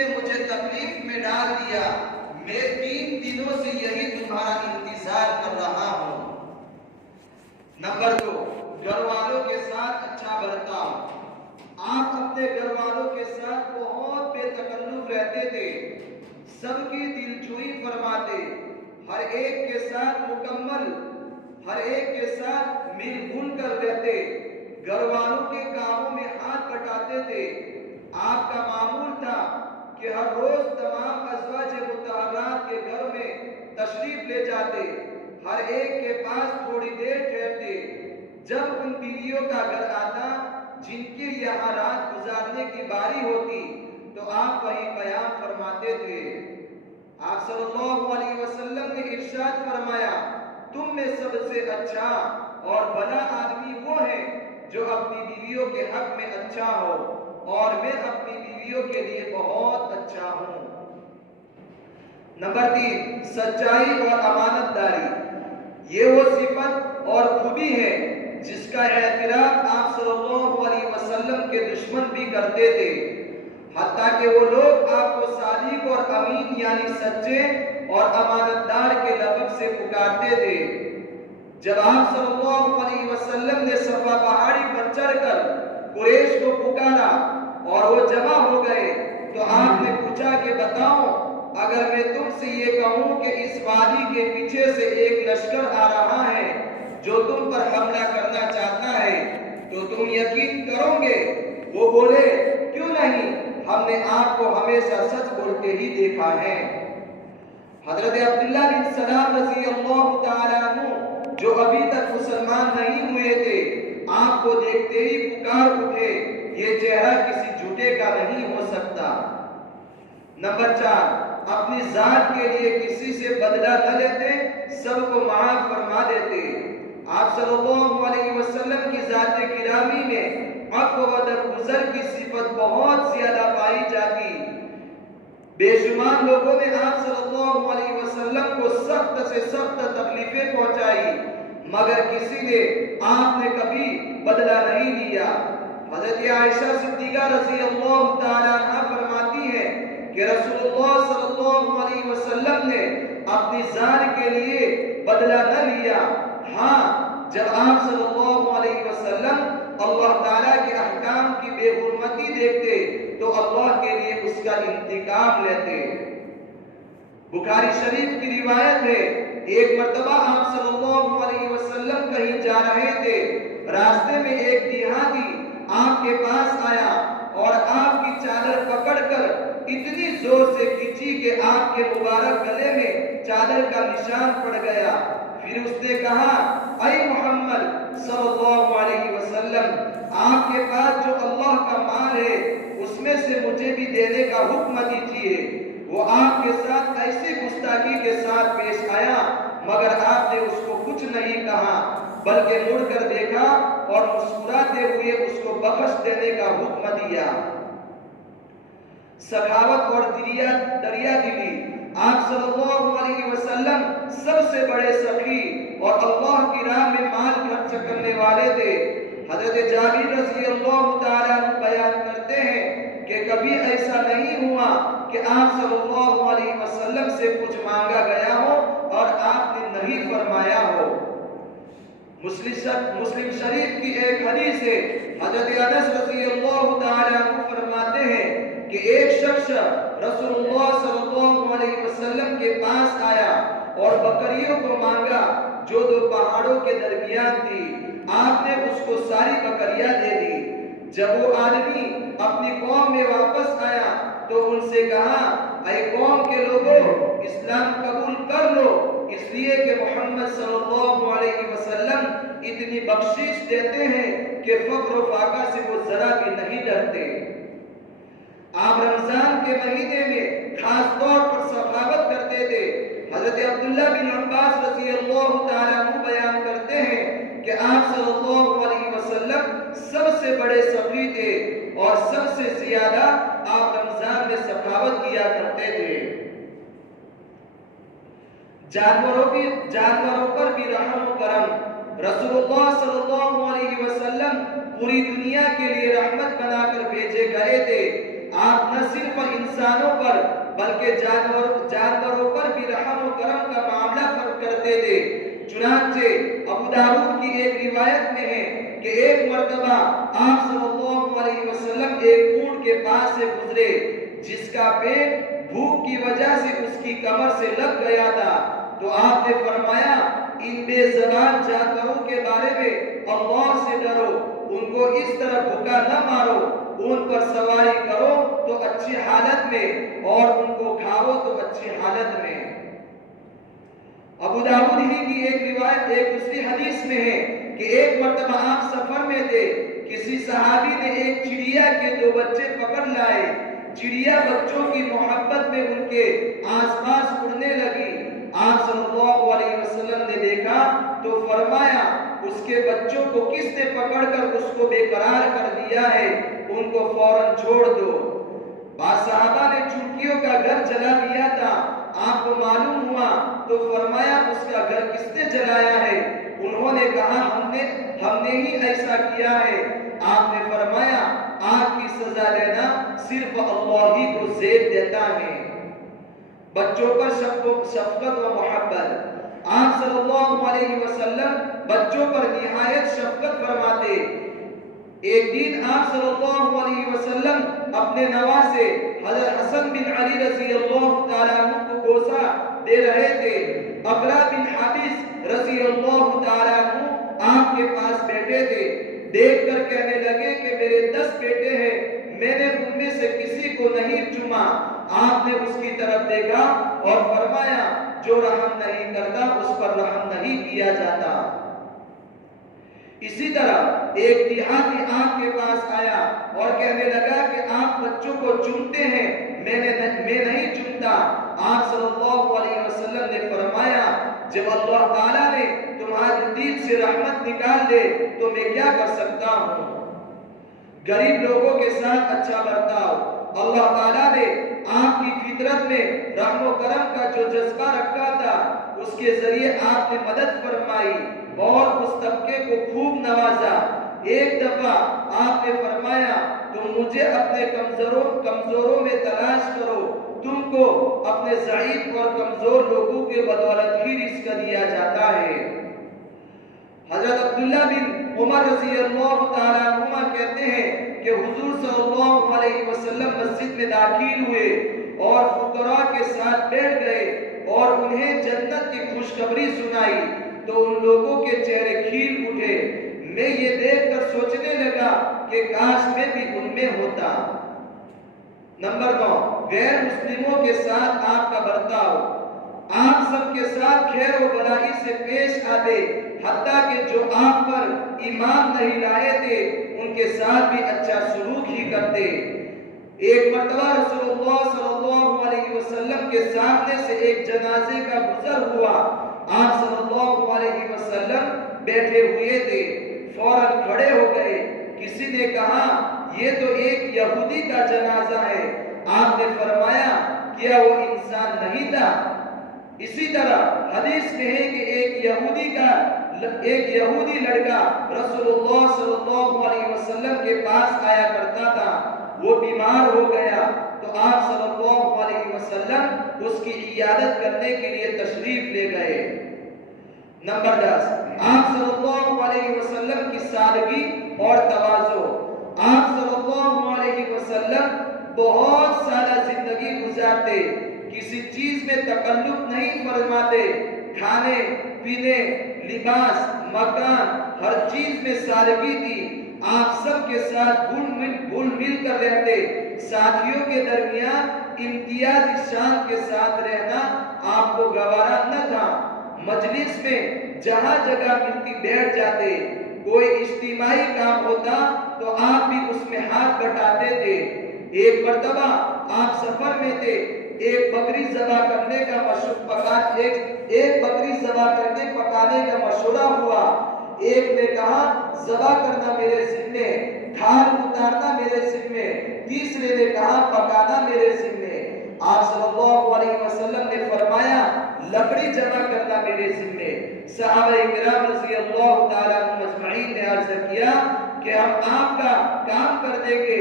نے مجھے تکلیف میں ڈال دیا، میں 3 دنوں سے یہی تمہارا انتظار کر رہا ہوں۔ نمبر 2، گھر والوں کے ساتھ اچھا برتاؤ۔ آپ اپنے گھر والوں کے ساتھ بہت بے تکلف رہتے تھے، سب کی دلجوئی فرماتے، ہر ایک کے ساتھ مل جل کر رہتے، گھر والوں کے کاموں میں ہاتھ بٹاتے تھے۔ آپ کا معمول تھا کہ ہر روز تمام ازواج مطہرات کے گھر میں تشریف لے جاتے، ہر ایک کے پاس تھوڑی دیر ٹھہرتے۔ جب ان بیویوں کا گھر آتا جن کے یہاں رات گزارنے کی باری ہوتی تو آپ وہیں قیام فرماتے تھے۔ آپ صلی اللہ علیہ وسلم نے ارشاد فرمایا، تم میں سب سے اچھا اور بھلا آدمی وہ ہے جو اپنی بیویوں کے حق میں اچھا ہو، اور میں اپنی بیویوں کے لیے بہت اچھا ہوں۔ نمبر 3، سچائی اور امانت داری۔ یہ وہ صفت اور خوبی ہے جس کا اعتراف آپ صلی اللہ علیہ وسلم کے دشمن بھی کرتے تھے، حتیٰ کہ وہ لوگ آپ کو صادق اور امین یعنی سچے اور امانت دار کے لقب سے پکارتے تھے۔ جب آپ صلی اللہ علیہ وسلم نے صفا پہاڑی پر چڑھ کر قریش کو پکارا اور وہ جمع ہو گئے تو آپ نے پوچھا کہ بتاؤ، اگر میں تم سے یہ کہوں کہ اس وادی کے پیچھے سے ایک لشکر آ رہا ہے جو تم پر حملہ کرنا چاہتا ہے تو تم یقین کرو گے؟ وہ بولے، کیوں نہیں، ہم نے آپ کو ہمیشہ سچ بولتے ہی دیکھا ہے۔ حضرت عبداللہ بن سلام رضی اللہ تعالیٰ عنہ جو ابھی تک مسلمان نہیں ہوئے تھے، آپ کو دیکھتے ہی پکار اٹھے، یہ چہرہ کسی جھوٹے کا نہیں ہو سکتا۔ نمبر 4، اپنی ذات کے لیے کسی سے بدلہ نہ لیتے، سب کو معاف فرما دیتے۔ آپ صلی اللہ علیہ وسلم کی ذات گرامی میں عفو و درگزر کی صفت بہت زیادہ پائی جاتی۔ بے شمار لوگوں نے آپ صلی اللہ علیہ وسلم کو سخت سے سخت تکلیفیں پہنچائی، مگر کسی نے آپ نے کبھی بدلہ نہیں لیا۔ حضرت عائشہ صدیقہ رضی اللہ تعالیٰ عنہ فرماتی ہے کہ رسول اللہ صلی اللہ علیہ وسلم نے اپنی ذات کے لیے بدلہ نہ لیا، ہاں جب آپ صلی اللہ علیہ وسلم اللہ تعالیٰ کے احکام کی بے حرمتی دیکھتے تو اللہ کے لیے اس کا انتقام لیتے۔ بخاری شریف کی روایت ہے، ایک مرتبہ آپ صلی اللہ علیہ وسلم کہیں جا رہے تھے، راستے میں ایک دیہاتی آپ کے پاس آیا اور آپ کی چادر پکڑ کر اتنی زور سے کھینچی کہ آپ کے مبارک گلے میں چادر کا نشان پڑ گیا۔ پھر اس نے کہا، اے محمد صلی اللہ علیہ وسلم، آپ کے پاس جو اللہ کا مال ہے اس میں سے مجھے بھی دینے کا حکم دیجیے۔ وہ آپ کے ساتھ ایسی گستاخی کے ساتھ پیش آیا، مگر آپ نے اس کو کچھ نہیں کہا، بلکہ مڑ کر دیکھا اور مسکراتے ہوئے اس کو بخش دینے کا حکم دیا۔ سخاوت اور دریا دلی۔ آپ صلی اللہ علیہ وسلم سب سے بڑے سخی اور اللہ کی راہ میں مال خرچ کرنے والے تھے۔ حضرت جابر رضی اللہ تعالیٰ عنہ بیان کرتے ہیں کہ کبھی ایسا نہیں ہوا کہ آپ صلی اللہ علیہ وسلم سے کچھ مانگا گیا ہو اور آپ نے نہیں فرمایا ہو۔ مسلم شریف کی ایک حدیث ہے، حضرت انس رضی اللہ تعالیٰ عنہ فرماتے ہیں کہ ایک شخص رسول اللہ صلی اللہ علیہ وسلم کے پاس آیا اور بکریوں کو مانگا جو 2 پہاڑوں کے درمیان تھی۔ آپ نے اس کو ساری بکریاں دے دی۔ جب وہ آدمی اپنی قوم میں واپس آیا تو ان سے کہا، اے قوم کے لوگوں، اسلام قبول کر لو، اس لیے کہ محمد صلی اللہ علیہ وسلم اتنی بخشش دیتے ہیں کہ فقر و فاقہ سے وہ ذرا بھی نہیں ڈرتے۔ آپ رمضان کے مہینے میں خاص طور پر سخاوت کرتے تھے۔ حضرت عبداللہ بن عباس رضی اللہ تعالیٰ عنہ بیان کرتے ہیں کہ آپ صلی اللہ علیہ وسلم سب سے بڑے سخی تھے اور سب سے زیادہ آپ رمضان میں سخاوت کیا کرتے تھے۔ جانوروں پر بھی رحم و کرم۔ رسول اللہ صلی اللہ علیہ وسلم پوری دنیا کے لیے رحمت بنا کر بھیجے گئے تھے۔ آپ نہ صرف انسانوں پر بلکہ جانوروں پر بھی رحم و کرم کا معاملہ فرق کرتے تھے۔ چنانچہ ابو داؤد کی ایک روایت میں ہے کہ ایک مرتبہ آپ صلی اللہ علیہ وسلم ایک اونٹ کے پاس سے گزرے جس کا پیٹ بھوک کی وجہ سے اس کی کمر سے لگ گیا تھا، تو آپ نے فرمایا ان بے زبان جانوروں کے بارے میں اللہ سے ڈرو، ان کو اس طرح بھوکا نہ مارو، ان پر سواری کرو تو اچھی حالت میں اور ان کو کھاؤ تو اچھی حالت میں۔ ابو داؤد ہی کی ایک روایت ایک دوسری حدیث میں ہے کہ ایک مرتبہ آپ سفر میں تھے، کسی صحابی نے ایک چڑیا کے 2 بچے پکڑ لائے، چڑیا بچوں کی محبت میں ان کے آس پاس اڑنے لگی۔ آپ صلی اللہ علیہ وسلم نے دیکھا تو فرمایا اس کے بچوں کو کس نے پکڑ کر اس کو بے قرار کر دیا ہے، ان کو فوراً چھوڑ دو۔ بعض صحابہ نے چڑکیوں کا گھر جلا دیا تھا، آپ کو معلوم ہوا تو فرمایا اس کا گھر کس نے جلایا ہے؟ انہوں نے کہا ہم نے ہی ایسا کیا ہے۔ آپ نے فرمایا آگ کی سزا دینا صرف اللہ ہی کو زیب دیتا ہے۔ بچوں پر شفقت و محبت، آپ صلی اللہ علیہ وسلم بچوں پر نہایت شفقت فرماتے۔ ایک دن آپ صلی اللہ علیہ وسلم اپنے نواسے حضرت حسن بن علی رضی اللہ تعالیٰ عنہ کو بوسہ دے رہے تھے۔ اقرا بن حابس رضی اللہ تعالیٰ عنہ آپ کے پاس بیٹھے تھے، دیکھ کر کہنے لگے کہ میرے 10 بیٹے ہیں، میں نے ان میں سے کسی کو نہیں چوما۔ آپ نے اس کی طرف دیکھا اور فرمایا جو رحم نہیں کرتا اس پر رحم نہیں کیا جاتا۔ اسی طرح ایک دیہاتی آپ کے پاس آیا اور کہنے لگا کہ آپ بچوں کو چومتے ہیں، میں نہیں چومتا۔ آپ صلی اللہ علیہ وسلم نے فرمایا جب اللہ تعالیٰ نے تمہارے دل سے رحمت نکال دے تو میں کیا کر سکتا ہوں۔ غریب لوگوں کے ساتھ اچھا برتاؤ، اللہ تعالیٰ نے آپ کی فطرت میں رحم و کرم کا جو جذبہ رکھا تھا اس کے ذریعے آپ نے مدد فرمائی اور اس طبقے کو خوب نوازا۔ ایک دفعہ آپ نے فرمایا تم مجھے اپنے کمزوروں میں تلاش کرو، تم کو اپنے ضعیف اور کمزور لوگوں کے بدولت ہی رزق دیا جاتا ہے۔ حضرت عبداللہ بن عمر رضی اللہ تعالیٰ عنہما کہتے ہیں کہ حضور صلی اللہ علیہ وسلم مسجد میں داخل ہوئے اور فقراء کے ساتھ بیٹھ گئے اور انہیں جنت کی خوشخبری سنائی تو ان لوگوں کے چہرے کھل اٹھے۔ میں یہ دیکھ کر سوچنے لگا کہ کاش میں بھی ان میں ہوتا۔ نمبر 9، غیر مسلموں کے ساتھ آپ کا برتاؤ۔ آپ سب کے ساتھ خیر و بھلائی سے پیش آتے، حتیٰ کہ جو آپ پر ایمان نہیں لائے تھے ان کے ساتھ بھی اچھا سلوک ہی کرتے۔ ایک مرتبہ رسول اللہ صلی اللہ علیہ وسلم کے سامنے سے ایک جنازے کا گزر ہوا، آپ صلی اللہ علیہ وسلم بیٹھے ہوئے تھے، فوراً کھڑے ہو گئے۔ کسی نے کہا یہ تو ایک یہودی کا جنازہ ہے، آپ نے فرمایا کیا وہ انسان نہیں تھا؟ اسی طرح حدیث میں ہے کہ ایک یہودی لڑکا رسول اللہ صلی اللہ علیہ وسلم کے پاس آیا کرتا تھا، وہ بیمار ہو گیا تو آپ صلی اللہ علیہ وسلم اس کی عیادت کرنے کے لیے تشریف لے گئے۔ نمبر 10، آپ صلی اللہ علیہ وسلم کی سادگی اور تواضع۔ آپ صلی اللہ علیہ وسلم بہت سادہ زندگی گزارتے، کسی چیز میں تکلف نہیں فرماتے، کھانے پینے لباس مکان ہر چیز میں سادگی تھی۔ آپ سب کے ساتھ گھل مل کر رہتے، ساتھیوں کے درمیان امتیازی شان کے ساتھ رہنا آپ کو گوارا نہ تھا۔ مجلس میں جہاں جگہ ملتی بیٹھ جاتے، کوئی اجتماعی کام ہوتا تو آپ بھی اس میں ہاتھ بٹاتے تھے۔ ایک مرتبہ آپ سفر میں تھے، ایک بکری ذبح کرنے پکانے کا مشورہ ہوا۔ ایک نے کہا ذبح کرنا میرے ذمے، کھال اتارنا میرے ذمے، تیسرے نے کہا پکانا میرے ذمے۔ آپ صلی اللہ علیہ وسلم نے فرمایا لکڑی جمع کرنا میرے ذمے۔ صحابہ کرام رضی اللہ تعالیٰ عنہ اجمعین نے عرض کیا کہ ہم آپ کا کام کر دیں گے۔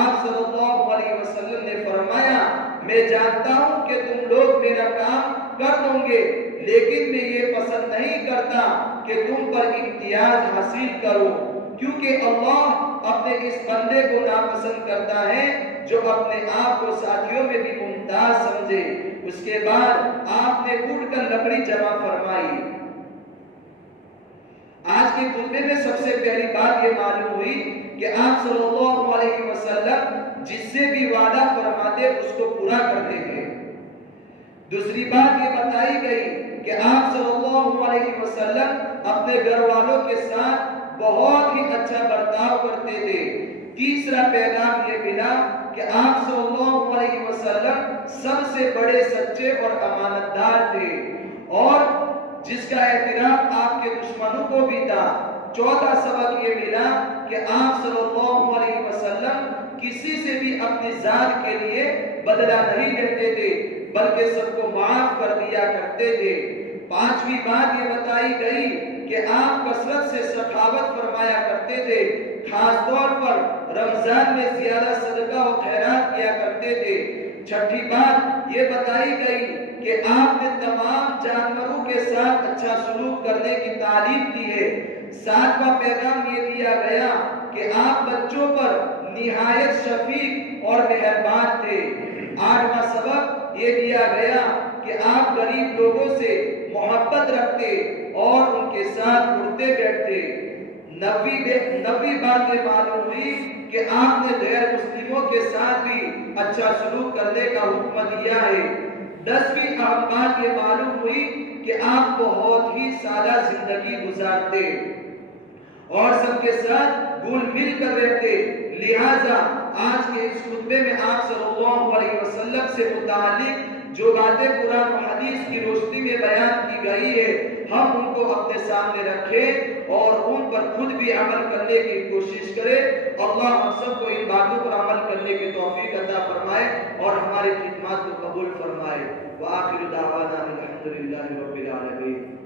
آپ صلی اللہ علیہ وسلم میں جانتا ہوں کہ تم لوگ میرا کام کر دو گے، لیکن میں یہ پسند نہیں کرتا کہ تم پر امتیاز حاصل کرو، کیونکہ اللہ اپنے اس بندے کو ناپسند کرتا ہے جو اپنے آپ کو ساتھیوں میں بھی ممتاز سمجھے۔ اس کے بعد آپ نے اٹھ کر لکڑی جمع فرمائی۔ آج کے خطبے میں سب سے پہلی بات یہ معلوم ہوئی کہ آپ صلی اللہ علیہ وسلم جس سے بھی وعدہ فرماتے اس کو پورا کرتے تھے۔ دوسری بات یہ بتائی گئی کہ آپ صلی اللہ علیہ وسلم اپنے گھر والوں کے ساتھ بہت ہی اچھا برتاؤ کرتے تھے۔ تیسرا پیغام یہ ملا کہ آپ صلی اللہ علیہ وسلم سب سے بڑے سچے اور امانت دار تھے، اور جس کا اعتراف آپ کے دشمنوں کو بھی تھا۔ چوتھا سبق یہ ملا کہ آپ صلی اللہ علیہ وسلم کسی سے بھی اپنی ذات کے لیے بدلہ نہیں لیتے تھے، بلکہ سب کو معاف کر دیا کرتے تھے۔ پانچویں بات یہ بتائی گئی کہ آپ کثرت سے سخاوت فرمایا کرتے تھے، خاص طور پر رمضان میں زیادہ صدقہ و خیرات کیا کرتے تھے۔ چھٹی بات یہ بتائی گئی کہ آپ نے تمام جانوروں کے ساتھ اچھا سلوک کرنے کی تعلیم دی ہے۔ ساتواں پیغام یہ دیا گیا کہ آپ بچوں پر نہایت شفیق اور مہربان تھے۔ آٹھواں سبق یہ دیا گیا کہ آپ غریب لوگوں سے محبت رکھتے اور ان کے ساتھ اٹھتے بیٹھتے۔ نویں بات یہ معلوم ہوئی کہ آپ نے غیر مسلموں کے ساتھ بھی اچھا سلوک کرنے کا حکم دیا ہے۔ 10ویں اہم بات یہ معلوم ہوئی کہ آپ بہت ہی سادہ زندگی گزارتے اور سب کے ساتھ گھل مل کر رہتے۔ لہٰذا آج کے اس خطبے میں آپ صلی اللہ علیہ وسلم سے متعلق جو باتیں قرآن و حدیث کی روشنی میں بیان کی گئی ہے، ہم ان کو اپنے سامنے رکھیں اور ان پر خود بھی عمل کرنے کی کوشش کریں۔ اللہ ہم سب کو ان باتوں پر عمل کرنے کی توفیق عطا فرمائے اور ہماری خدمات کو قبول فرمائے۔ وآخر دعوانا الحمدللہ رب العالمین۔